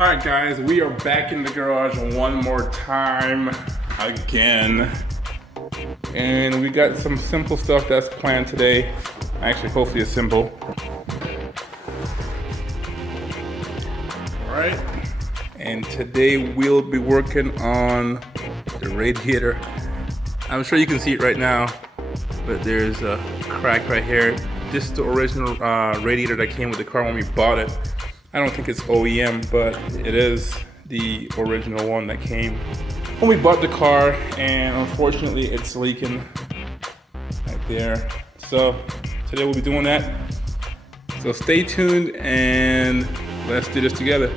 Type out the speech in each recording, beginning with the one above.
Alright guys, we are back in the garage one more time again. And we got some simple stuff that's planned today. Actually, hopefully it's simple. Alright, and today we'll be working on the radiator. I'm sure you can see it right now, but there's a crack right here. This is the original radiator that came with the car when we bought it. I don't think it's OEM, but it is the original one that came when we bought the car, and unfortunately it's leaking right there. So today we'll be doing that. So stay tuned and let's do this together.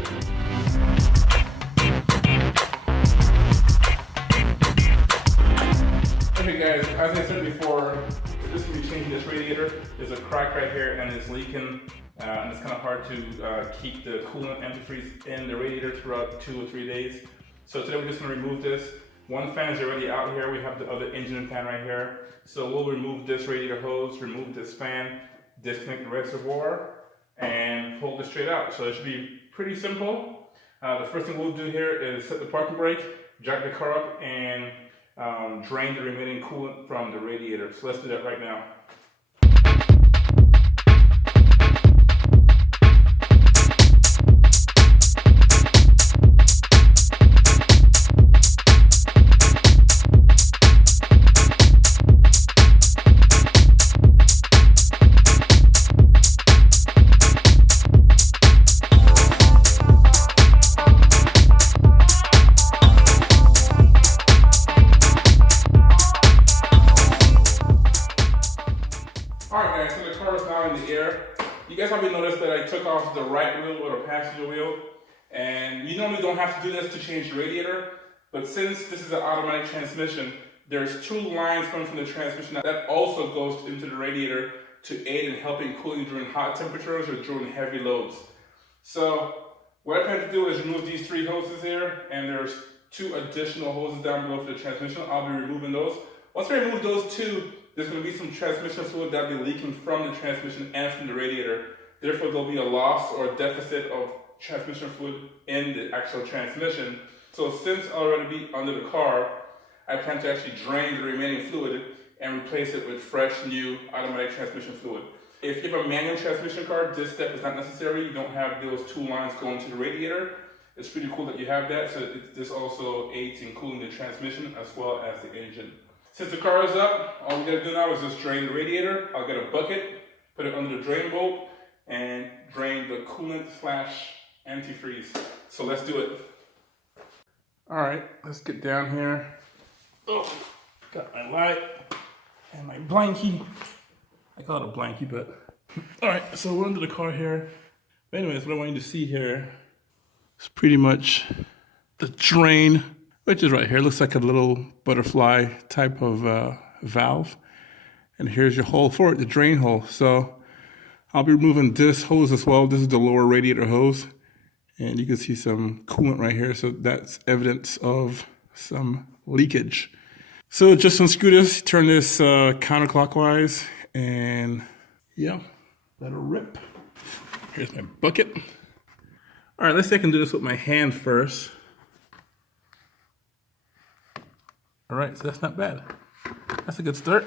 Okay guys, as I said before, this will be changing this radiator. There's a crack right here and it's leaking. And it's kind of hard to keep the coolant antifreeze in the radiator throughout 2 or 3 days. So today we're just going to remove this. One fan is already out here. We have the other engine fan right here. So we'll remove this radiator hose, remove this fan, disconnect the reservoir, and pull this straight out. So it should be pretty simple. The first thing we'll do here is set the parking brake, jack the car up, and drain the remaining coolant from the radiator. So let's do that right now. Alright guys, so the car is now in the air. You guys probably noticed that I took off the right wheel or the passenger wheel. And you normally don't have to do this to change the radiator. But since this is an automatic transmission, there's 2 lines coming from the transmission that also goes into the radiator to aid in helping cooling during hot temperatures or during heavy loads. So what I plan to do is remove these 3 hoses here, and there's 2 additional hoses down below for the transmission. I'll be removing those. Once I remove those 2, there's going to be some transmission fluid that will be leaking from the transmission and from the radiator. Therefore, there'll be a loss or a deficit of transmission fluid in the actual transmission. So since I'll already be under the car, I plan to actually drain the remaining fluid and replace it with fresh, new automatic transmission fluid. If you have a manual transmission car, this step is not necessary. You don't have those 2 lines going to the radiator. It's pretty cool that you have that. So this also aids in cooling the transmission as well as the engine. Since the car is up, all we gotta do now is just drain the radiator. I'll get a bucket, put it under the drain bolt, and drain the coolant / antifreeze. So let's do it. All right, let's get down here. Oh, got my light and my blankie. I call it a blankie, but all right. So we're under the car here. But anyways, what I want you to see here is pretty much the drain, which is right here. It looks like a little butterfly type of valve. And here's your hole for it, the drain hole. So I'll be removing this hose as well. This is the lower radiator hose. And you can see some coolant right here. So that's evidence of some leakage. So just unscrew this, turn this counterclockwise, and yeah, let it rip. Here's my bucket. All right, let's see if I can do this with my hand first. All right, so that's not bad. That's a good start.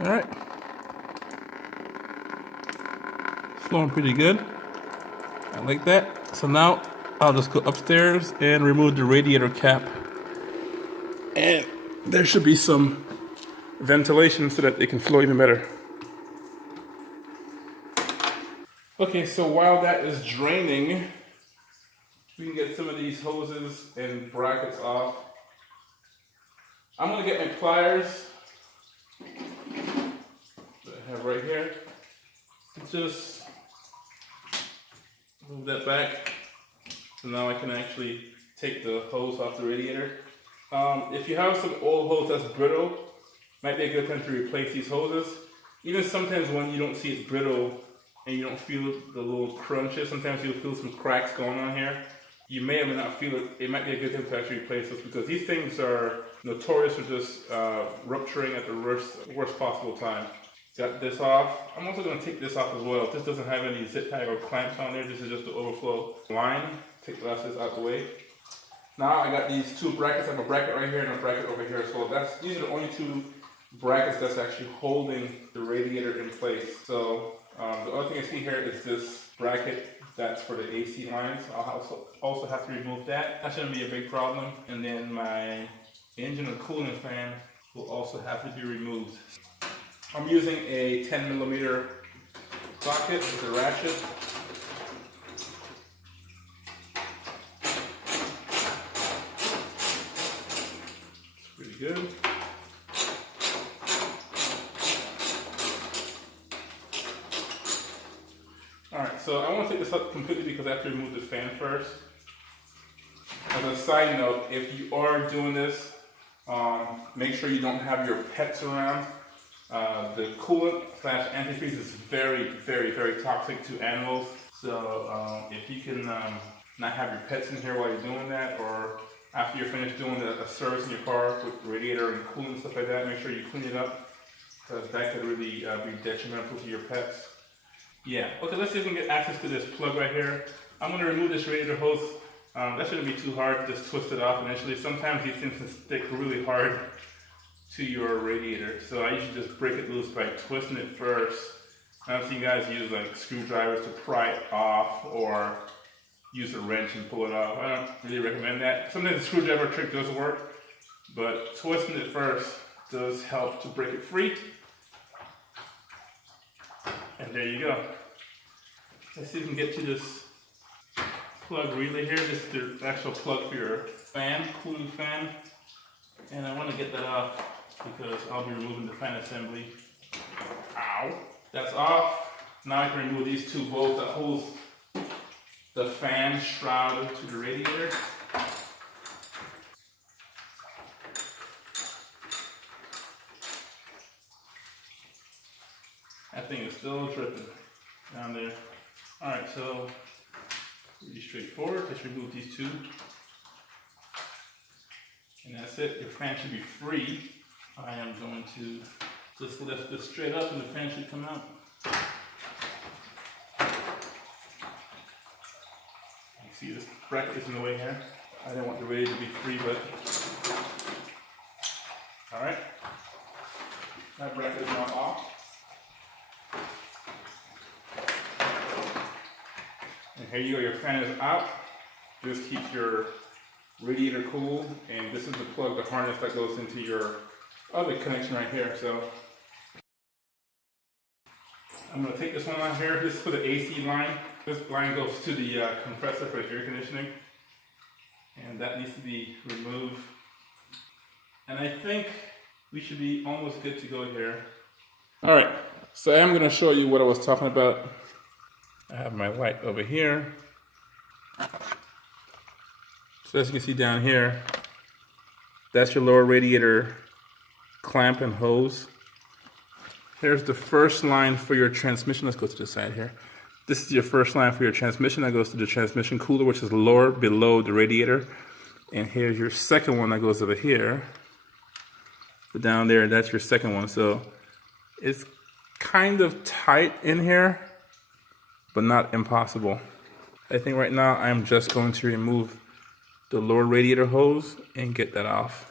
All right. It's flowing pretty good. I like that. So now I'll just go upstairs and remove the radiator cap. And there should be some ventilation so that it can flow even better. Okay, so while that is draining, we can get some of these hoses and brackets off. I'm gonna get my pliers that I have right here. Just move that back. So now I can actually take the hose off the radiator. If you have some old hose that's brittle, might be a good time to replace these hoses. Even sometimes when you don't see it's brittle, and you don't feel the little crunches, sometimes you'll feel some cracks going on here. You may or may not feel it. It might be a good time to actually replace this because these things are notorious for just rupturing at the worst possible time. Got this off. I'm also going to take this off as well. This doesn't have any zip tie or clamps on there. This is just the overflow line. Take the rest of this out the way. Now I got these two brackets. I have a bracket right here and a bracket over here as well. These are the only two brackets that's actually holding the radiator in place. So the only thing I see here is this bracket that's for the AC lines. I'll also have to remove that. That shouldn't be a big problem. And then my engine and cooling fan will also have to be removed. I'm using a 10mm socket with a ratchet. It's pretty good. Alright, so I want to take this up completely because I have to remove the fan first. As a side note, if you are doing this, make sure you don't have your pets around. The coolant / antifreeze is very, very, very toxic to animals. So if you can not have your pets in here while you're doing that, or after you're finished doing a service in your car with the radiator and coolant and stuff like that, make sure you clean it up because that could really be detrimental to your pets. Yeah, okay, let's see if we can get access to this plug right here. I'm going to remove this radiator hose. That shouldn't be too hard, just twist it off initially. Sometimes these things can stick really hard to your radiator, so I usually just break it loose by twisting it first. I've seen guys use like screwdrivers to pry it off or use a wrench and pull it off. I don't really recommend that. Sometimes the screwdriver trick does work, but twisting it first does help to break it free. And there you go. Let's see if we can get to this plug relay here. This is the actual plug for your fan, cooling fan. And I want to get that off because I'll be removing the fan assembly. Ow! That's off. Now I can remove these two bolts that holds the fan shroud to the radiator. That thing is still dripping down there. Alright, so pretty straightforward. Let's remove these two. And that's it. Your fan should be free. I am going to just lift this straight up and the fan should come out. You see this bracket is in the way here. I don't want the radiator to be free, but alright. That bracket is now off. And here you go, your fan is out. This keeps your radiator cool, and this is the plug, the harness that goes into your other connection right here. So I'm going to take this one out here. This is for the AC line. This line goes to the compressor for the air conditioning, and that needs to be removed. And I think we should be almost good to go here. All right, so I am going to show you what I was talking about. I have my light over here. So as you can see down here, that's your lower radiator clamp and hose. Here's the first line for your transmission. Let's go to the side here. This is your first line for your transmission that goes to the transmission cooler, which is lower below the radiator. And here's your second one that goes over here. So down there, that's your second one. So it's kind of tight in here, but not impossible. I think right now I'm just going to remove the lower radiator hose and get that off.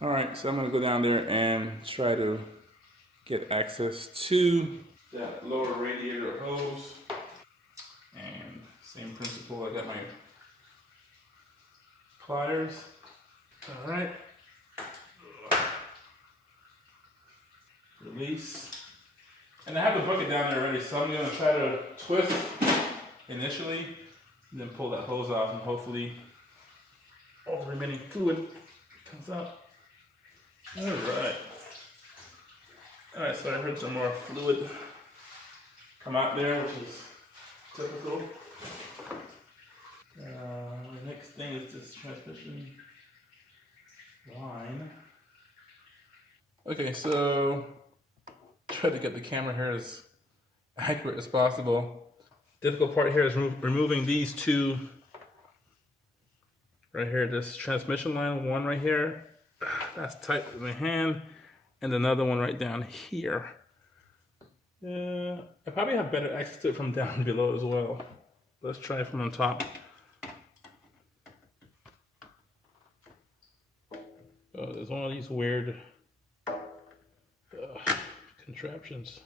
All right, so I'm gonna go down there and try to get access to that lower radiator hose. And same principle, I got my pliers. All right. Release. And I have the bucket down there already, so I'm gonna try to twist initially, and then pull that hose off, and hopefully all the remaining fluid comes out. All right. All right, so I heard some more fluid come out there, which is typical. The next thing is this transmission line. Okay, so try to get the camera here as accurate as possible. Difficult part here is removing these two right here, this transmission line, one right here, That's tight with my hand. And another one right down here. I probably have better access to it from down below as well. Let's try it from on top. Oh, there's one of these weird contraptions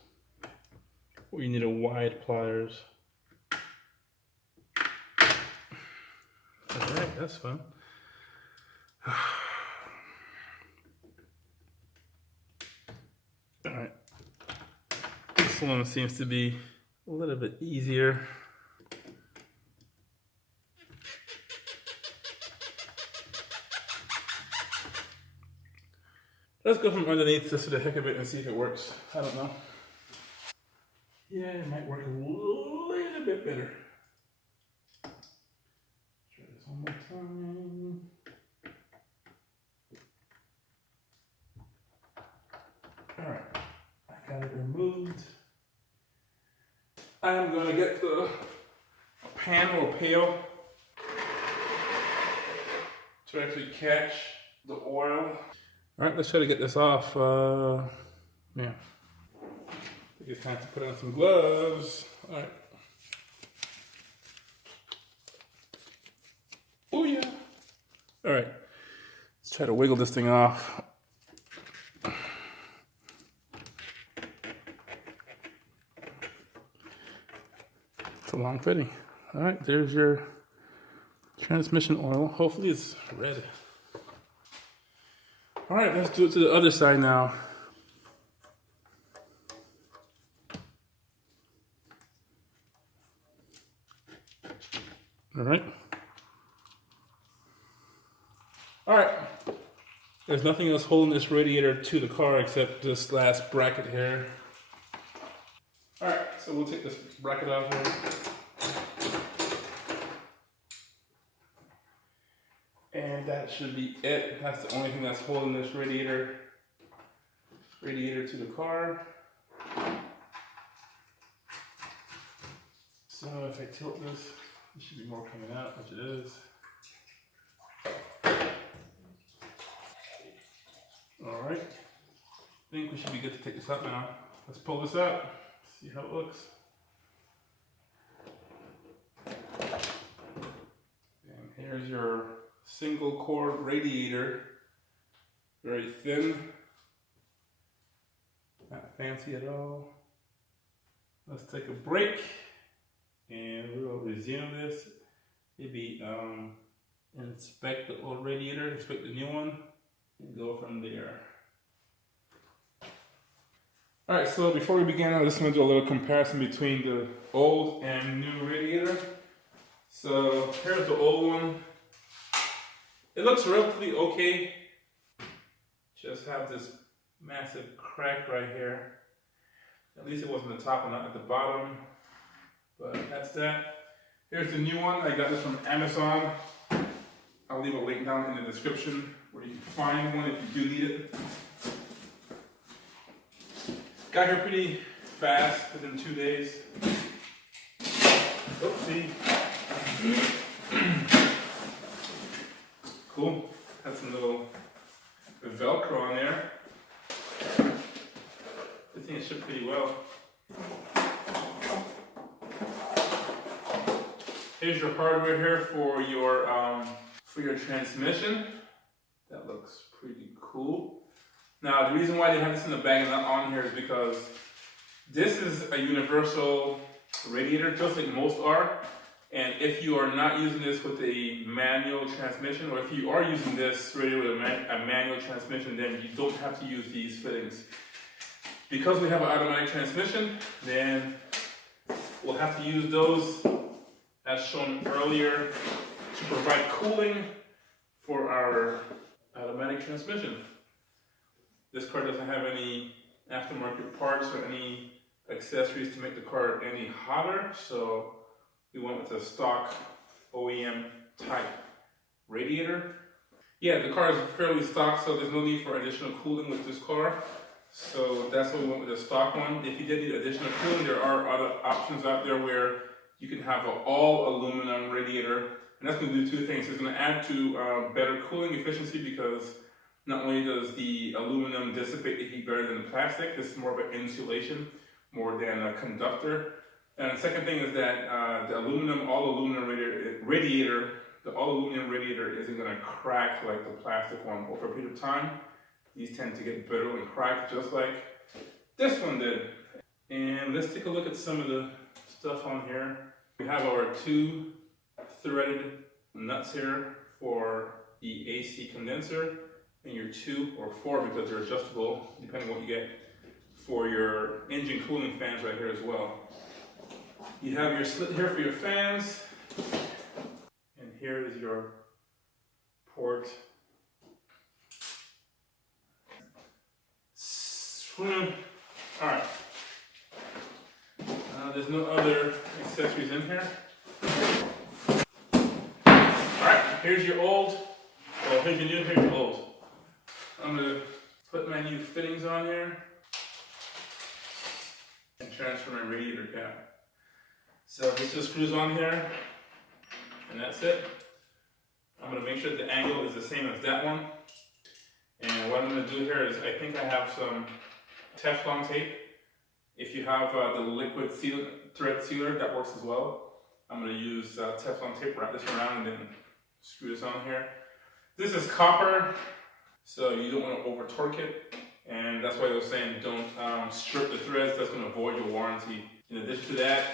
where you need a wide pliers. All right, that's fun. All right, this one seems to be a little bit easier. Let's go from underneath just for the heck of it and see if it works. I don't know. Yeah, it might work a little bit better. Try this one more time. All right, I got it removed. I am going to get a pan or pail to actually catch the oil. All right, let's try to get this off. Yeah, I think it's time to put on some gloves. All right. Oh yeah. All right, let's try to wiggle this thing off. It's a long fitting. All right, there's your transmission oil. Hopefully it's red. All right, let's do it to the other side now. All right. All right. There's nothing else holding this radiator to the car except this last bracket here. All right, so we'll take this bracket off here. And that should be it. That's the only thing that's holding this radiator to the car. So if I tilt this, there should be more coming out, which it is. All right, I think we should be good to take this out now. Let's pull this out, see how it looks. And here's your single core radiator, very thin, not fancy at all. Let's take a break and we'll resume this. Maybe inspect the old radiator, inspect the new one, and go from there. All right, so before we begin, I'm just going to do a little comparison between the old and new radiator. So here's the old one. It looks relatively okay. Just have this massive crack right here. At least it wasn't the top and not at the bottom. But that's that. Here's the new one. I got this from Amazon. I'll leave a link down in the description where you can find one if you do need it. Got here pretty fast, within 2 days. Oopsie. Cool. Has some little Velcro on there. I think it shipped pretty well. Here's your hardware here for your transmission. That looks pretty cool. Now, the reason why they have this in the bag and not on here is because this is a universal radiator, just like most are. And if you are not using this with a manual transmission, or if you are using this radiator with a manual transmission, then you don't have to use these fittings. Because we have an automatic transmission, then we'll have to use those, as shown earlier, to provide cooling for our automatic transmission. This car doesn't have any aftermarket parts or any accessories to make the car any hotter, so we went with a stock OEM type radiator. Yeah, the car is fairly stock, so there's no need for additional cooling with this car. So that's why we went with the stock one. If you did need additional cooling, there are other options out there where you can have an all aluminum radiator, and that's going to do two things. It's going to add to better cooling efficiency because Not only does the aluminum dissipate the heat better than the plastic, this is more of an insulation more than a conductor. And the second thing is that the all aluminum radiator isn't going to crack like the plastic one over a period of time. These tend to get brittle and crack just like this one did. And let's take a look at some of the stuff on here. We have our 2 threaded nuts here for the AC condenser, and your 2 or 4, because they're adjustable depending on what you get, for your engine cooling fans right here as well. You have your slit here for your fans, and here is your port. Alright, there's no other accessories in here. Alright, here's your old, well, here's your new, here's your old. I'm going to put my new fittings on here and transfer my radiator cap. So this just screws on here, and that's it. I'm going to make sure the angle is the same as that one. And what I'm going to do here is, I think I have some Teflon tape. If you have the liquid thread sealer, that works as well. I'm going to use Teflon tape, wrap this around, and then screw this on here. This is copper, so you don't want to over torque it. And that's why I was saying don't strip the threads, that's going to void your warranty. In addition to that,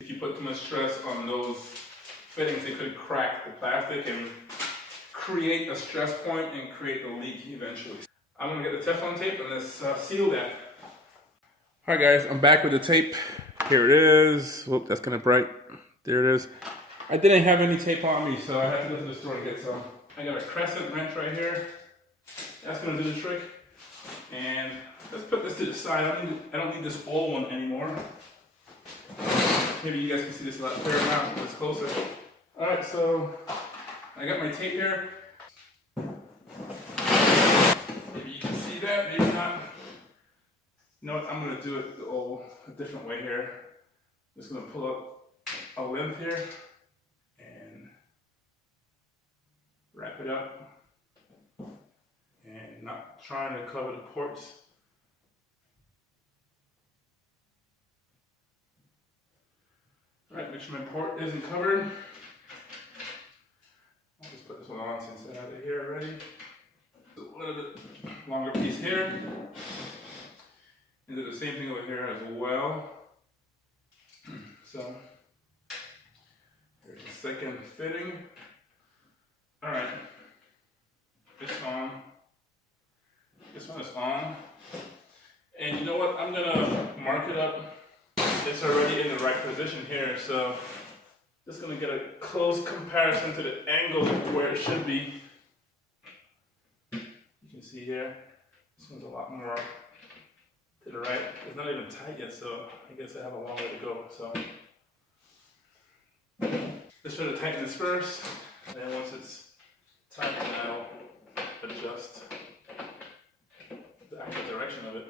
if you put too much stress on those fittings, it could crack the plastic and create a stress point and create a leak eventually. I'm going to get the Teflon tape and let's seal that. Alright guys, I'm back with the tape. Here it is. Whoop, that's kind of bright. There it is. I didn't have any tape on me, so I had to go to the store to get some. I got a crescent wrench right here. That's going to do the trick. And let's put this to the side. I don't need this old one anymore. Maybe you guys can see this a lot clearer now. It's closer. Alright, so I got my tape here. Maybe you can see that, maybe not. You know what, I'm going to do it a different way here. I'm just going to pull up a length here and wrap it up. And not trying to cover the ports. Alright, make sure my port isn't covered. I'll just put this one on since I have it here already. A little bit longer piece here. And do the same thing over here as well. So, here's the second fitting. Alright, this on. This one is on. And you know what? I'm gonna mark it up. It's already in the right position here, so just gonna get a close comparison to the angle of where it should be. You can see here, this one's a lot more to the right. It's not even tight yet, so I guess I have a long way to go. So let's try to tighten this first, and then once it's tightened, I'll adjust the actual direction of it.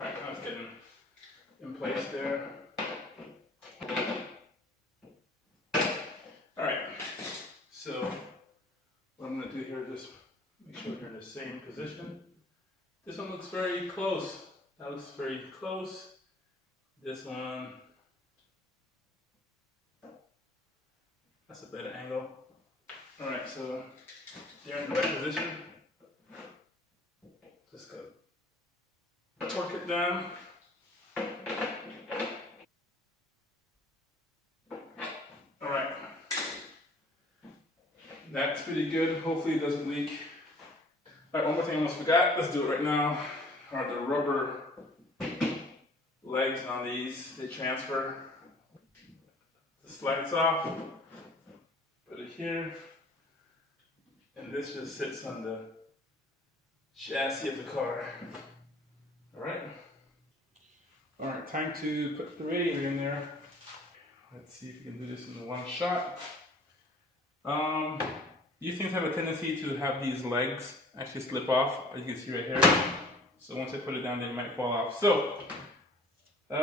Alright, now it's getting in place there. Alright, so what I'm going to do here is just make sure we're in the same position. This one looks very close. That looks very close. This one, that's a better angle. Alright, so you're in the right position. Just go torque it down. Alright. That's pretty good. Hopefully it doesn't leak. Alright, one more thing I almost forgot. Let's do it right now. Are the rubber legs on these. They transfer. Just slides off. Put it here. And this just sits on the chassis of the car. Alright. Alright, time to put the radiator in there. Let's see if we can do this in one shot. These things have a tendency to have these legs actually slip off, as you can see right here. So once I put it down, they might fall off. So, now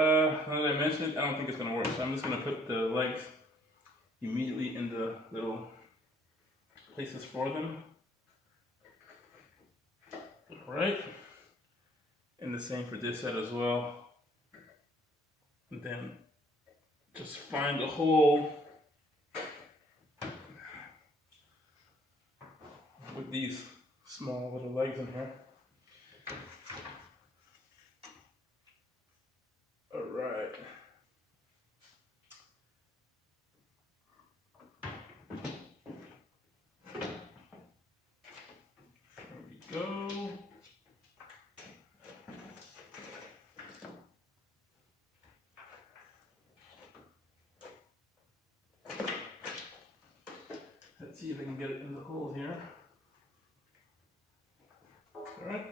that I mentioned it, I don't think it's going to work. So I'm just going to put the legs immediately in the little places for them. All right. And the same for this side as well. And then just find a hole with these small little legs in here. All right. There we go. Let's see if I can get it in the hole here. Alright.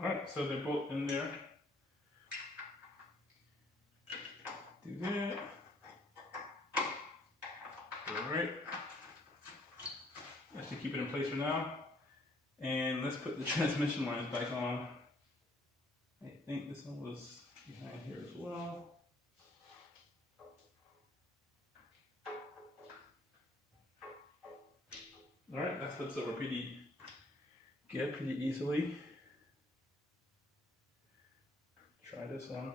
Alright, so they're both in there. Do that. Alright. That should keep it in place for now. And let's put the transmission lines back on. I think this one was behind here as well. Alright, that slips over pretty good, pretty easily. Try this one.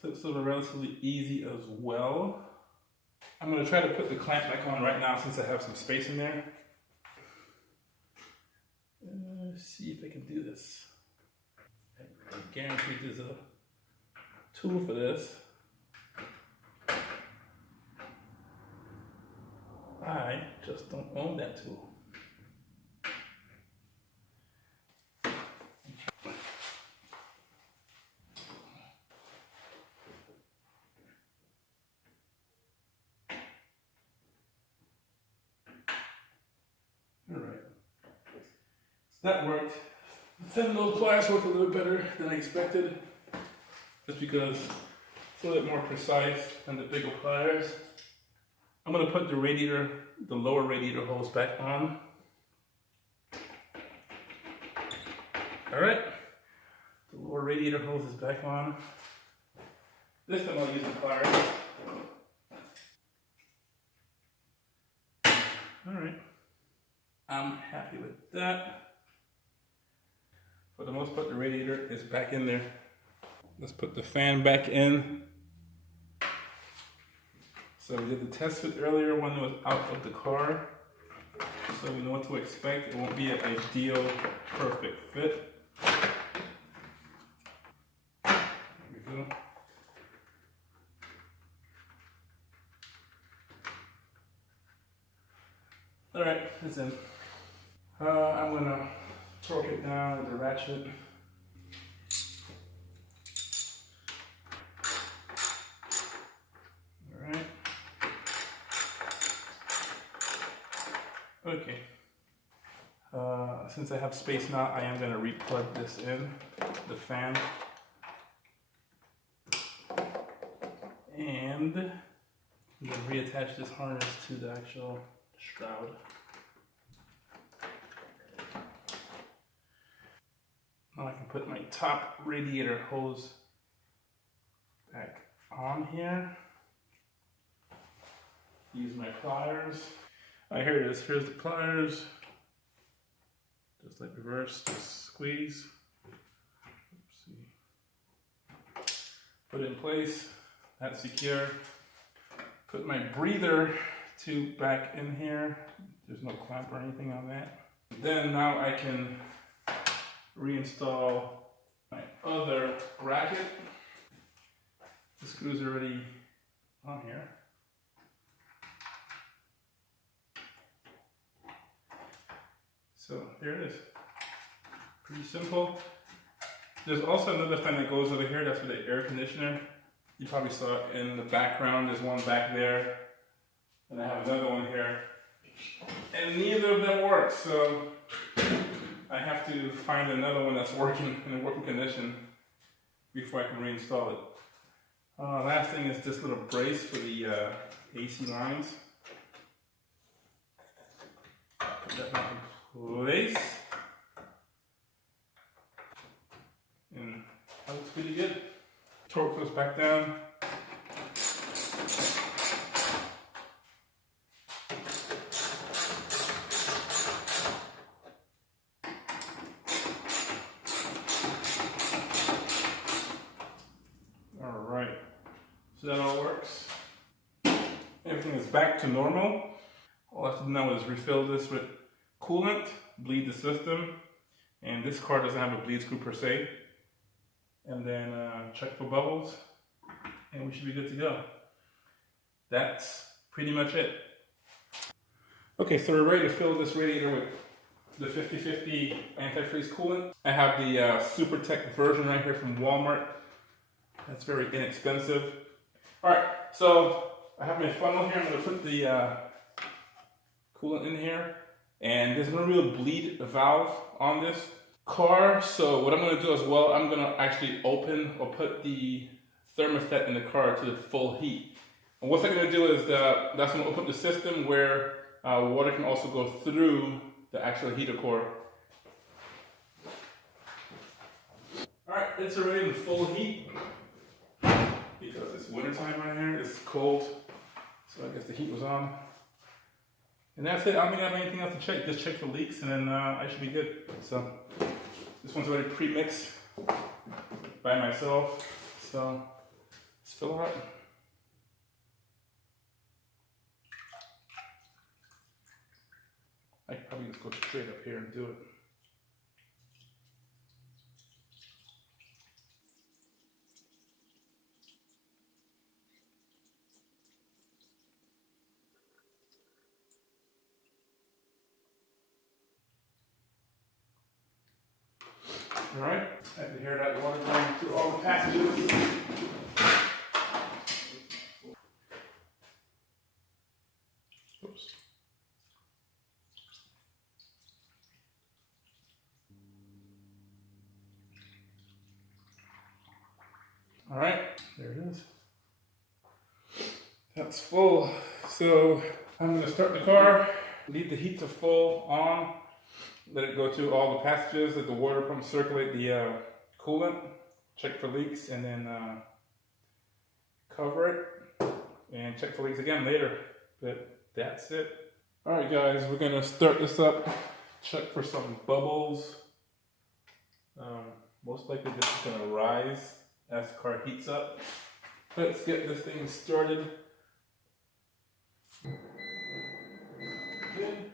Slips over relatively easy as well. I'm going to try to put the clamp back on right now since I have some space in there. Let's see if I can do this. I guarantee there's a tool for this. I just don't own that tool. Alright. So that worked. The thin little pliers worked a little better than I expected. Just because it's a little bit more precise than the bigger pliers. I'm going to put the radiator, the lower radiator hose back on. Alright, the lower radiator hose is back on. This time I'll use the pliers. Alright, I'm happy with that. For the most part, the radiator is back in there. Let's put the fan back in. So we did the test fit earlier when it was out of the car. So we know what to expect. It won't be an ideal, perfect fit. There we go. All right, it's in. I'm gonna torque it down with the ratchet. Okay. Since I have space now, I am going to re-plug this in, the fan. And I'm going to reattach this harness to the actual shroud. Now I can put my top radiator hose back on here. Use my pliers. Alright, here it is. Here's the pliers. Just like reverse, just squeeze. Oopsie. Put it in place. That's secure. Put my breather tube back in here. There's no clamp or anything on that. Then now I can reinstall my other bracket. The screws are already on here. So there it is. Pretty simple. There's also another fan that goes over here. That's for the air conditioner. You probably saw it in the background. There's one back there. And I have another one here. And neither of them work. So I have to find another one that's working in a working condition before I can reinstall it. Last thing is this little brace for the AC lines. Put that back in place. And that looks pretty good. Torque goes back down. All right, so that all works. Everything is back to normal. All I have to do now is refill this with coolant, bleed the system, and this car doesn't have a bleed screw per se. And then check for bubbles, and we should be good to go. That's pretty much it. Okay, so we're ready to fill this radiator with the 50/50 antifreeze coolant. I have the Super Tech version right here from Walmart. That's very inexpensive. All right, so I have my funnel here. I'm gonna put the coolant in here, and there's no real bleed valve on this car. So what I'm gonna do as well, I'm gonna actually open or put the thermostat in the car to the full heat. And what's I'm gonna do is that's gonna open up the system where water can also go through the actual heater core. All right, it's already in full heat because it's wintertime right here. It's cold, so I guess the heat was on. And that's it. I don't think I have anything else to check. Just check for leaks, and then I should be good. So this one's already pre-mixed by myself. So let's fill it up. I could probably just go straight up here and do it. All right, I can hear that water going through all the passages. Oops. All right, there it is. That's full. So I'm gonna start the car, leave the heat to full on, let it go through all the passages, let the water pump circulate the coolant, check for leaks, and then cover it and check for leaks again later. But that's it. All right, guys, we're gonna start this up, check for some bubbles. Most likely this is gonna rise as the car heats up. Let's get this thing started. Good.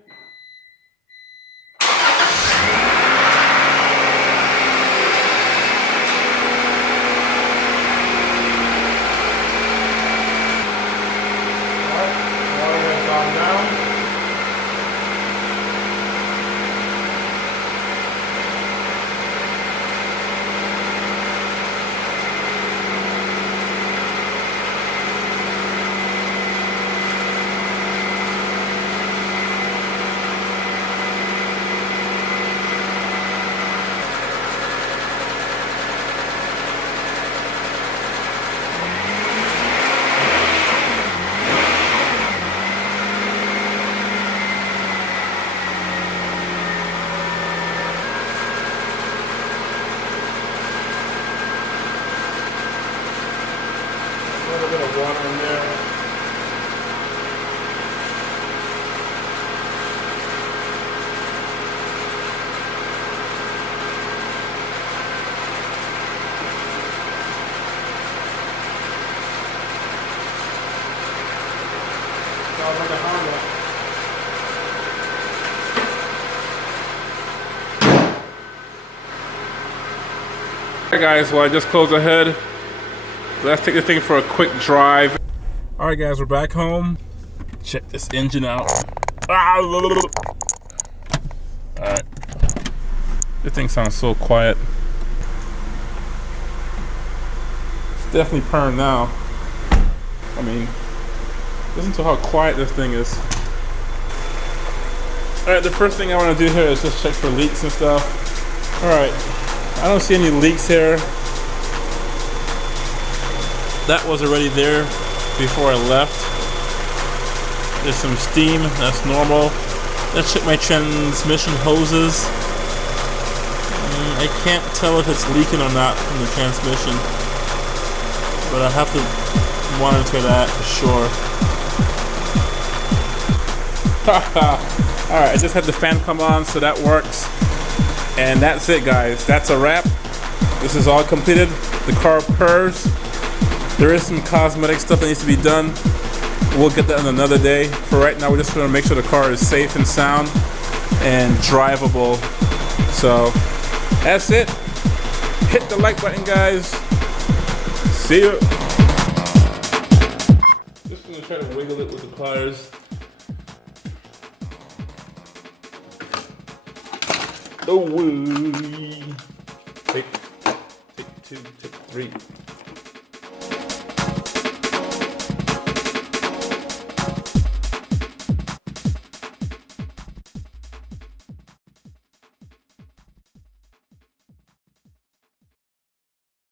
A little bit of water in there. Sounds like a Honda. Alright guys, well I just closed the hood. Let's take this thing for a quick drive. All right, guys, we're back home. Check this engine out. All right, this thing sounds so quiet. It's definitely purring now. I mean, listen to how quiet this thing is. All right, the first thing I want to do here is just check for leaks and stuff. All right, I don't see any leaks here. That was already there before I left. There's some steam, that's normal. Let's check my transmission hoses. I can't tell if it's leaking or not from the transmission. but I have to monitor that for sure. Alright, I just had the fan come on, so that works. And that's it, guys. That's a wrap. This is all completed. The car purrs. There is some cosmetic stuff that needs to be done. We'll get that on another day. For right now, we're just going to make sure the car is safe and sound and drivable. So that's it. Hit the like button, guys. See you. Just going to try to wiggle it with the pliers. Oh, take 2, take 3.